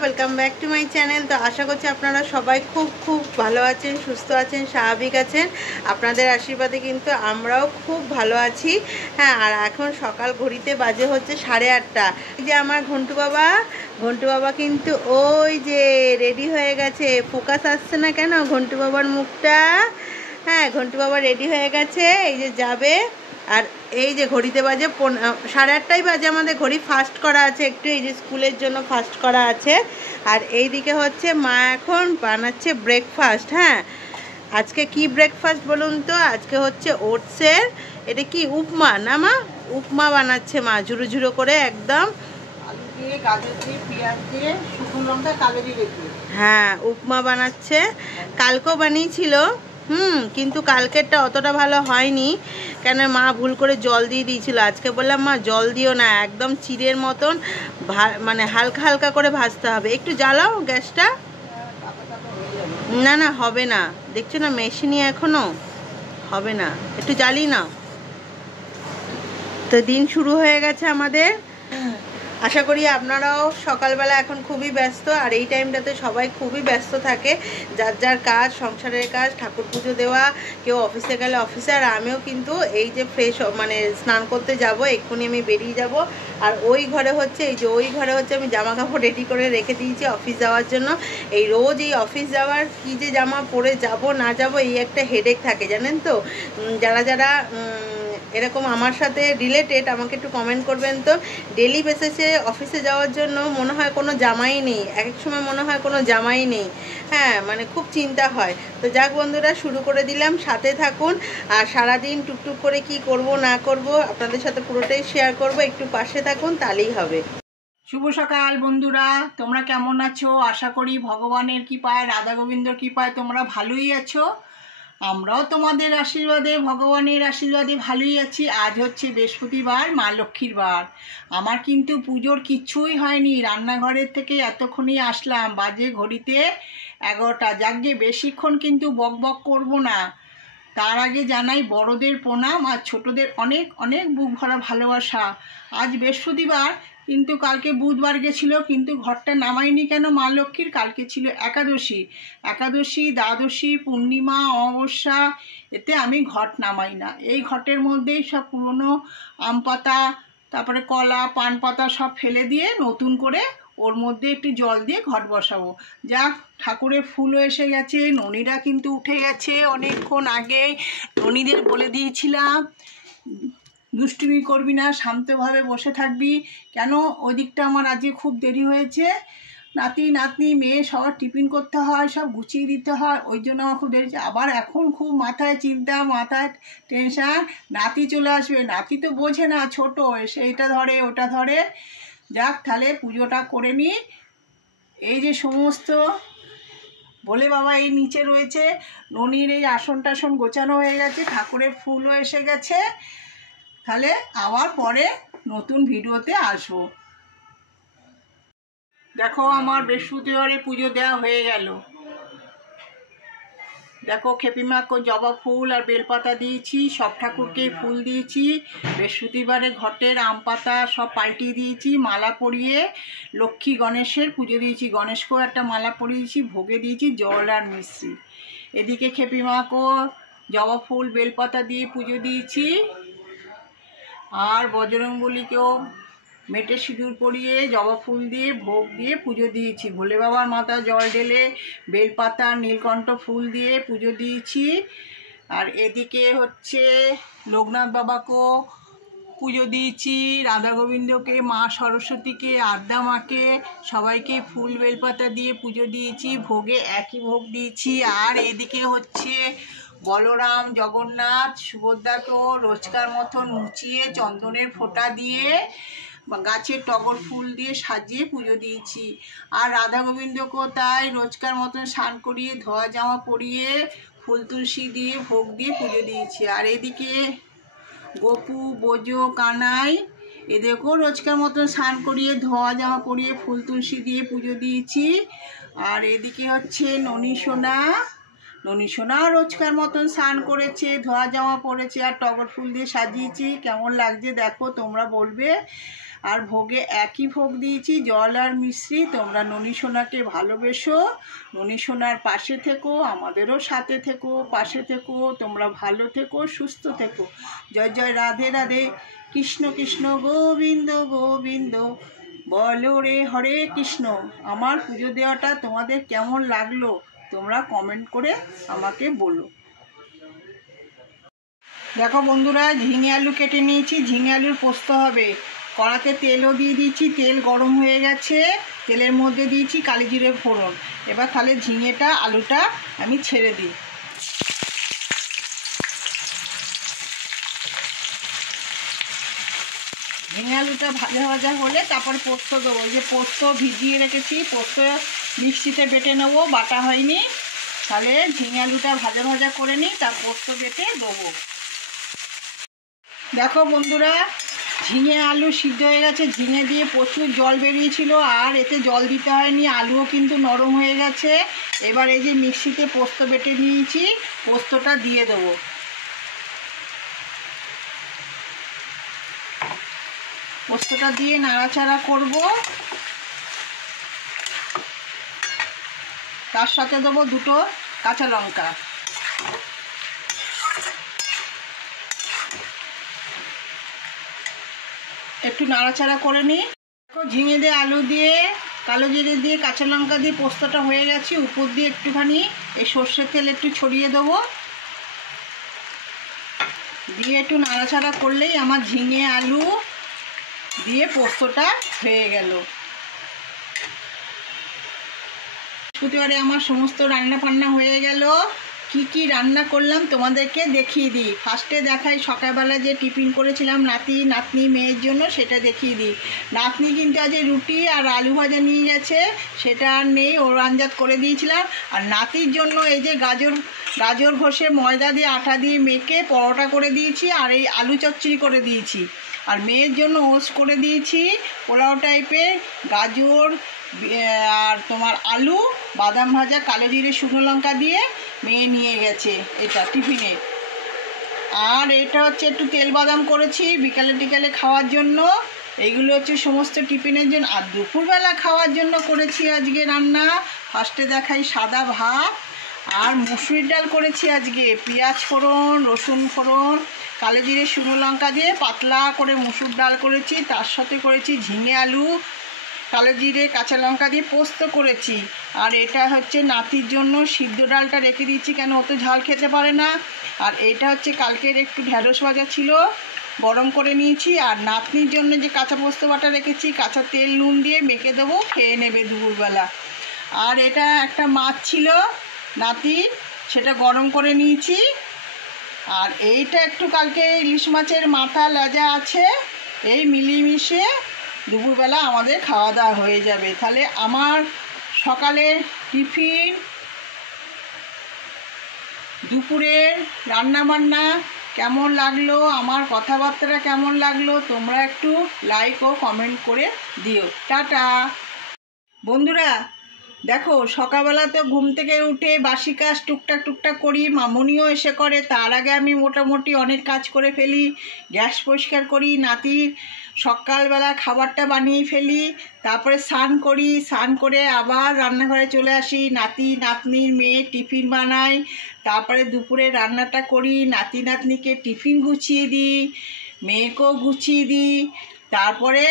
Welcome back to my channel. তো আশা করছি আপনারা সবাই খুব খুব ভালো আছেন, সুস্থ আছেন, স্বাভাবিক আছেন। আপনাদের আশীর্বাদে কিন্তু আমরাও খুব ভালো আছি। হ্যাঁ, আর এখন সকাল ঘড়িতে বাজে হচ্ছে 8:30। এই যে আমার ঘন্টু বাবা কিন্তু ওই যে রেডি হয়ে গেছে। ফোকাস আসছে না কেন ঘন্টু বাবার মুখটা? হ্যাঁ, ঘন্টু বাবা রেডি হয়ে গেছে, এই যে যাবে। আর এই যে ঘড়িতে বাজে 8:30 বাজে, আমাদের ঘড়ি ফাস্ট করা আছে একটু, এই যে স্কুলের জন্য ফাস্ট করা আছে। আর এই দিকে হচ্ছে মা এখন বানাচ্ছে ব্রেকফাস্ট। হ্যাঁ, আজকে কি ব্রেকফাস্ট বলুন তো? আজকে হচ্ছে ওটসের, এটা কি উপমা না মা? উপমা বানাচ্ছে মা, ঝুরো ঝুরো করে একদম, আলু দিয়ে, গাজর দিয়ে, পেঁয়াজ দিয়ে, শুকনো লঙ্কা, কালো জিরে দিয়ে। হ্যাঁ, উপমা বানাচ্ছে। কালকেও বানিয়েছিল, কিন্তু কালকেরটা অতটা ভালো হয়নি, কেন মা ভুল করে জল দিয়ে দিয়েছিল। আজকে বললাম মা জল দিও না, একদম চিড়ের মতন মানে হালকা হালকা করে ভাজতে হবে। একটু জ্বালাও গ্যাসটা। না না, হবে না, দেখছো না মেশিনই এখনো হবে না, একটু জ্বালিয়ে নাও। তো দিন শুরু হয়ে গেছে আমাদের। আশা করি আপনারাও সকালবেলা এখন খুবই ব্যস্ত, আর এই টাইমটাতে সবাই খুবই ব্যস্ত থাকে, যার যার কাজ, সংসারের কাজ, ঠাকুর পুজো দেওয়া, কেউ অফিসে গেলে অফিসে। আর আমিও কিন্তু এই যে ফ্রেশ মানে স্নান করতে যাব, এক্ষুনি আমি বেরিয়ে যাব। আর ওই ঘরে হচ্ছে, এই যে ওই ঘরে হচ্ছে আমি জামা কাপড় রেডি করে রেখে দিয়েছি অফিস যাওয়ার জন্য। এই রোজ এই অফিস যাওয়ার কী যে জামা পরে যাব না যাব, এই একটা হেডেক থাকে জানেন তো। যারা যারা এরকম আমার সাথে রিলেটেড আমাকে একটু কমেন্ট করবেন তো। ডেলি বেসিসে অফিসে যাওয়ার জন্য মনে হয় কোনো জামাই নেই, এক এক সময় মনে হয় কোনো জামাই নেই। হ্যাঁ, মানে খুব চিন্তা হয়। তো যাক বন্ধুরা, শুরু করে দিলাম, সাথে থাকুন। আর সারাদিন টুকটুক করে কি করব না করব আপনাদের সাথে পুরোটাই শেয়ার করব, একটু পাশে থাকুন, তাহলেই হবে। শুভ সকাল বন্ধুরা, তোমরা কেমন আছো? আশা করি ভগবানের কৃপায়, রাধা গোবিন্দর কৃপায় তোমরা ভালোই আছো। আমরাও তোমাদের আশীর্বাদে, ভগবানের আশীর্বাদে ভালোই আছি। আজ হচ্ছে বৃহস্পতিবার, মা লক্ষ্মীর বার। আমার কিন্তু পুজোর কিচ্ছুই হয়নি, রান্নাঘরের থেকে এতক্ষণই আসলাম, বাজে ঘড়িতে 11টা। যাকগে, বেশিক্ষণ কিন্তু বক বক করবো না। তার আগে জানাই বড়দের প্রণাম আর ছোটদের অনেক অনেক বুক ভরা ভালোবাসা। আজ বৃহস্পতিবার, কিন্তু কালকে বুধবার গেছিলো, কিন্তু ঘরটা নামাইনি কেন মা লক্ষ্মীর? কালকে ছিল একাদশী, দ্বাদশী, পূর্ণিমা, অমাবস্যা, এতে আমি ঘট নামাই না। এই ঘটের মধ্যেই সব পুরনো আম পাতা, তারপরে কলা, পান পাতা সব ফেলে দিয়ে নতুন করে ওর মধ্যে একটু জল দিয়ে ঘট বসাবো। যাক, ঠাকুরের ফুলও এসে গেছে, ননীরা কিন্তু উঠে গেছে অনেকক্ষণ আগেই। ননীদের বলে দিয়েছিলাম দুষ্টুমি করবি না, শান্তভাবে বসে থাকবি। কেন ওই দিকটা আমার আজকে খুব দেরি হয়েছে, নাতি নাতনি মেয়ে সবার টিফিন করতে হয়, সব গুছিয়ে দিতে হয়, ওই জন্য আমার খুব দেরি হয়েছে। আবার এখন খুব মাথায় চিন্তা, মাথায় টেনশান, নাতি চলে আসবে। নাতি তো বোঝে না, ছোট, এসে এটা ধরে ওটা ধরে। যাক, তাহলে পুজোটা করে নিই। এই যে সমস্ত বলে বাবা এই নিচে রয়েছে, ননির এই আসন টাসন গোছানো হয়ে গেছে, ঠাকুরের ফুলও এসে গেছে। তাহলে আবার পরে নতুন ভিডিওতে আসবো। দেখো, আমার বৃহস্পতিবারে পুজো দেওয়া হয়ে গেল। দেখো, খেপিমাকে জবা ফুল আর বেলপাতা দিয়েছি, সব ঠাকুরকেই ফুল দিয়েছি। বৃহস্পতিবারে ঘটের আম পাতা সব পাল্টিয়ে দিয়েছি, মালা পরিয়ে লক্ষ্মী গণেশের পুজো দিয়েছি। গণেশকেও একটা মালা পরিয়েছি, ভোগে দিয়েছি জল আর মিষ্টি। এদিকে খেপিমাকেও জবা ফুল বেলপাতা দিয়ে পুজো দিয়েছি, আর বজরংবলীকেও মেটে সিঁদুর পরিয়ে জবা ফুল দিয়ে ভোগ দিয়ে পুজো দিয়েছি। ভোলে বাবার মাথা জল ঢেলে বেলপাতা নীলকণ্ঠ ফুল দিয়ে পুজো দিয়েছি। আর এদিকে হচ্ছে লোকনাথ বাবাকেও পুজো দিয়েছি, রাধা গোবিন্দকে, মা সরস্বতীকে, আদ্যা মাকে, সবাইকে ফুল বেলপাতা দিয়ে পুজো দিয়েছি, ভোগে একই ভোগ দিয়েছি। আর এদিকে হচ্ছে বলরাম, জগন্নাথ, সুভদ্রাকেও রোজকার মতন মুছিয়ে চন্দনের ফোঁটা দিয়ে গাছের টগর ফুল দিয়ে সাজিয়ে পুজো দিয়েছি। আর রাধা গোবিন্দকেও তাই রোজকার মতন স্নান করিয়ে, ধোয়া জামা পরিয়ে, ফুল তুলসী দিয়ে ভোগ দিয়ে পুজো দিয়েছি। আর এদিকে গোপু, বোজো, কানাই, এদেরকেও রোজকার মতন স্নান করিয়ে, ধোয়া জামা পরিয়ে, ফুল তুলসী দিয়ে পুজো দিয়েছি। আর এদিকে হচ্ছে ননী সোনাও রোজকার মতন স্নান করেছে, ধোয়া জামা পরেছে, আর টগর ফুল দিয়ে সাজিয়েছি। কেমন লাগছে দেখো, তোমরা বলবে। আর ভোগে একই ভোগ দিয়েছি, জল আর মিশ্রি। তোমরা ননী সোনাকে ভালোবেসো, ননী সোনার পাশে থেকো, আমাদেরও সাথে থেকো, পাশে থেকো। তোমরা ভালো থেকো, সুস্থ থেকো। জয় জয় রাধে রাধে, কৃষ্ণ কৃষ্ণ গোবিন্দ গোবিন্দ, বলো রে হরে কৃষ্ণ। আমার পুজো দেওয়াটা তোমাদের কেমন লাগলো তোমরা কমেন্ট করে আমাকে বলো। দেখো বন্ধুরা, ঝিঙে আলু কেটে নিয়েছি, ঝিঙে আলুর পোস্ত হবে। কড়াতে তেলও দিয়ে দিয়েছি, তেল গরম হয়ে গেছে, তেলের মধ্যে দিয়েছি কালি জিরে ফোড়ন। এবার তাহলে ঝিঙেটা আলুটা আমি ছেড়ে দিই। ঝিঙে আলুটা ভাজা ভাজা হলে তারপর পোস্ত দেবো। এই যে পোস্ত ভিজিয়ে রেখেছি, পোস্ত মিক্সিতে বেটে নেবো, বাটা হয়নি। তাহলে ঝিঙে আলুটা ভাজা ভাজা করে নিই, তার পোস্ত বেটে দেবো। দেখো বন্ধুরা, ঝিঙে আলু সিদ্ধ হয়ে গেছে, ঝিঙে দিয়ে প্রচুর জল বেরিয়েছিল, আর এতে জল দিতে হয়নি, আলুও কিন্তু নরম হয়ে গেছে। এবার এই যে মিক্সিতে পোস্ত বেটে নিয়েছি, পোস্তটা দিয়ে দেবো। পোস্তটা দিয়ে নাড়াচাড়া করব। তার সাথে দেবো দুটো কাঁচা লঙ্কা। একটু নাড়াচাড়া করে নিই। ঝিঙে দিয়ে আলু দিয়ে কালো জিরে দিয়ে কাঁচা লঙ্কা দিয়ে পোস্তটা হয়ে গেছে। উপর দিয়ে একটুখানি এই সর্ষের তেল একটু ছড়িয়ে দেবো, দিয়ে একটু নাড়াচাড়া করলেই আমার ঝিঙে আলু দিয়ে পোস্তটা হয়ে গেল। বৃহস্পতিবারে আমার সমস্ত রান্না বান্না হয়ে গেল। কি কি রান্না করলাম তোমাদেরকে দেখিয়ে দিই। ফার্স্টে দেখাই সকালবেলা যে টিফিন করেছিলাম নাতি নাতনি মেয়ের জন্য, সেটা দেখিয়ে দিই। নাতনি কিন্তু আজ রুটি আর আলু ভাজা নিয়ে গেছে, সেটা আর নেই, ওর আঞ্জাত করে দিয়েছিলাম। আর নাতির জন্য এই যে গাজর ঘষে ময়দা দিয়ে আটা দিয়ে মেখে পরোটা করে দিয়েছি, আর এই আলু চচ্চড়ি করে দিয়েছি। আর মেয়ের জন্য ওস করে দিয়েছি পোলাও টাইপের, গাজর আর তোমার আলু বাদাম ভাজা কালো জিরে শুকনো লঙ্কা দিয়ে মেয়ে নিয়ে গেছে এটা টিফিনে। আর এটা হচ্ছে একটু তেল বাদাম করেছি বিকালে টিকালে খাওয়ার জন্য। এইগুলো হচ্ছে সমস্ত টিফিনের জন্য। আর দুপুরবেলা খাওয়ার জন্য করেছি আজকে রান্না। ফার্স্টে দেখাই সাদা ভাত আর মুসুরির ডাল করেছি আজকে। পেঁয়াজ ফোড়ন, রসুন ফোড়ন, কালো জিরে শুকনো লঙ্কা দিয়ে পাতলা করে মুসুর ডাল করেছি। তার সাথে করেছি ঝিঙে আলু কালো জিরে কাঁচা লঙ্কা দিয়ে পোস্ত করেছি। আর এটা হচ্ছে নাতির জন্য সিদ্ধ ডালটা রেখে দিয়েছি, কেন অত ঝাল খেতে পারে না। আর এটা হচ্ছে কালকের একটু ঢ্যাঁড়স ভাজা ছিল, গরম করে নিয়েছি। আর নাতনির জন্য যে কাঁচা পোস্ত বাটা রেখেছি, কাঁচা তেল নুন দিয়ে মেখে দেবো, খেয়ে নেবে দুপুরবেলা। আর এটা একটা মাছ ছিল নাতির, সেটা গরম করে নিয়েছি। আর এইটা একটু কালকে ইলিশ মাছের মাথা লেজা আছে, এই মিলিয়ে দুপুরবেলা আমাদের খাওয়া দাওয়া হয়ে যাবে। তাহলে আমার সকালের টিফিন, দুপুরের রান্নাবান্না কেমন লাগলো, আমার কথাবার্তা কেমন লাগলো, তোমরা একটু লাইক ও কমেন্ট করে দিও। টাটা বন্ধুরা। দেখো সকালবেলা তো ঘুম থেকে উঠে বাসি কাজ টুকটাক করি, মামনিও এসে করে। তার আগে আমি মোটামুটি অনেক কাজ করে ফেলি, গ্যাস পরিষ্কার করি, নাতির সকালবেলা খাবারটা বানিয়ে ফেলি, তারপরে স্নান করি, স্নান করে আবার রান্নাঘরে চলে আসি, নাতি নাতনির মেয়ে টিফিন বানাই, তারপরে দুপুরে রান্নাটা করি, নাতি নাতনিকে টিফিন গুছিয়ে দিই, মেয়েকেও গুছিয়ে দিই। তারপরে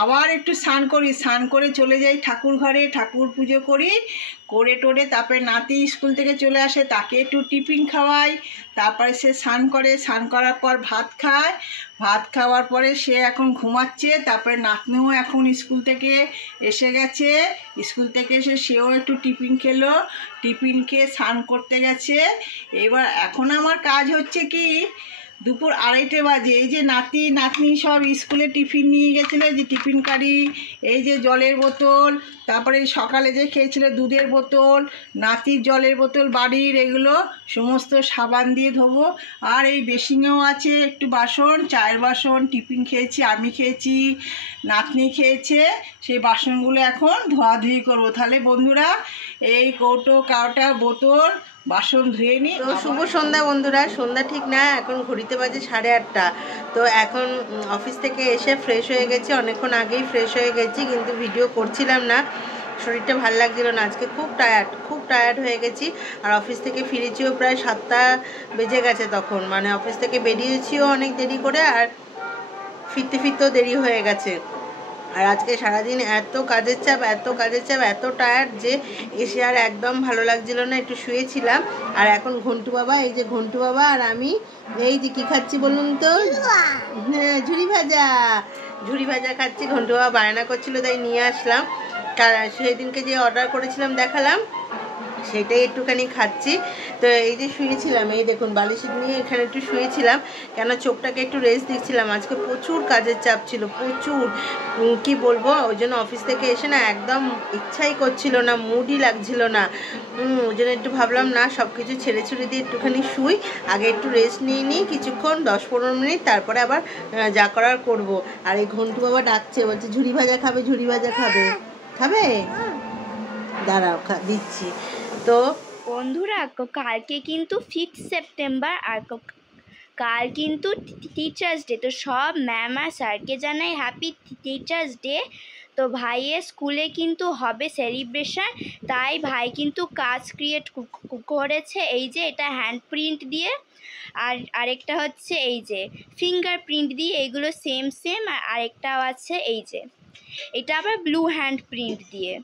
আবার একটু স্নান করি, স্নান করে চলে যাই ঠাকুর ঘরে, ঠাকুর পুজো করি, করে টোরে তারপরে নাতি স্কুল থেকে চলে আসে, তাকে একটু টিফিন খাওয়াই। তারপরে সে স্নান করে, স্নান করার পর ভাত খায়, ভাত খাওয়ার পরে সে এখন ঘুমাচ্ছে। তারপরে নাতনিও এখন স্কুল থেকে এসে গেছে, স্কুল থেকে এসে সেও একটু টিফিন খেলো, টিফিন খেয়ে স্নান করতে গেছে। এবার এখন আমার কাজ হচ্ছে কি, দুপুর 2:30 বাজে, এই যে নাতি নাতনি সব স্কুলে টিফিন নিয়ে গেছিলো, যে টিফিন কারি, এই যে জলের বোতল, তারপরে সকালে যে খেয়েছিল দুধের বোতল, নাতির জলের বোতল বাড়ির, এগুলো সমস্ত সাবান দিয়ে ধোবো। আর এই বেসিনেও আছে একটু বাসন, চায়ের বাসন, টিফিন খেয়েছি, আমি খেয়েছি, নাতনি খেয়েছে, সেই বাসনগুলো এখন ধোয়াধুয়ি করবো। তাহলে বন্ধুরা এই কৌটো কাওটা বোতল বাসন ধুয়ে নিই। তো শুভ সন্ধ্যা বন্ধুরা, সন্ধ্যা ঠিক না, এখন ঘড়িতে বাজে 8:30। তো এখন অফিস থেকে এসে ফ্রেশ হয়ে গেছি, অনেকক্ষণ আগেই ফ্রেশ হয়ে গেছি, কিন্তু ভিডিও করছিলাম না, শরীরটা ভালো লাগছিল না আজকে, খুব টায়ার্ড হয়ে গেছি। আর অফিস থেকে ফিরেছিও প্রায় 7টা বেজে গেছে তখন, মানে অফিস থেকে বেরিয়েছিও অনেক দেরি করে, আর ফিরতেও দেরি হয়ে গেছে। আর আজকে সারাদিন এত কাজের চাপ, এত টায়ার্ড যে এসে আর একদম ভালো লাগছিল না, একটু শুয়েছিলাম। আর এখন ঘন্টু বাবা, এই যে ঘন্টু বাবা আর আমি এই যে কি খাচ্ছি বলুন তো, হ্যাঁ ঝুড়ি ভাজা খাচ্ছি। ঘন্টু বাবা বায়না করছিল, তাই নিয়ে আসলাম। সেদিনকে যে অর্ডার করেছিলাম দেখালাম, সেটাই একটুখানি খাচ্ছি। তো এই যে শুয়েছিলাম, এই দেখুন বালিশ নিয়ে এখানে একটু শুয়েছিলাম, কেন চোখটাকে একটু রেস্ট দিচ্ছিলাম। আজকে প্রচুর কাজের চাপ ছিল, প্রচুর, কি বলবো। ওই জন্য অফিস থেকে এসে না একদম ইচ্ছাই করছিল না, মুডই লাগছিল না। ওই জন্য একটু ভাবলাম না, সব কিছু ছেড়ে দিয়ে একটুখানি শুই, আগে একটু রেস্ট নিয়ে নিই কিছুক্ষণ, 10-15 মিনিট, তারপরে আবার যা করার করব। আর এই ঘন্টু বাবা ডাকছে, বলছে ঝুড়ি ভাজা খাবে, দাঁড়াও দিচ্ছি। তো বন্ধুরা, কালকে কিন্তু 5 সেপ্টেম্বর, আর কাল কিন্তু টিচার্স ডে। তো সব ম্যাম আর স্যারকে জানাই হ্যাপি টিচার্স ডে। তো ভাইয়ের স্কুলে কিন্তু হবে সেলিব্রেশন, তাই ভাই কিন্তু কাজ ক্রিয়েট করেছে। এই যে এটা হ্যান্ড প্রিন্ট দিয়ে, আর আরেকটা হচ্ছে এই যে ফিঙ্গার প্রিন্ট দিয়ে, এইগুলো সেম। আর আরেকটাও আছে এই যে, এটা আবার ব্লু হ্যান্ড প্রিন্ট দিয়ে।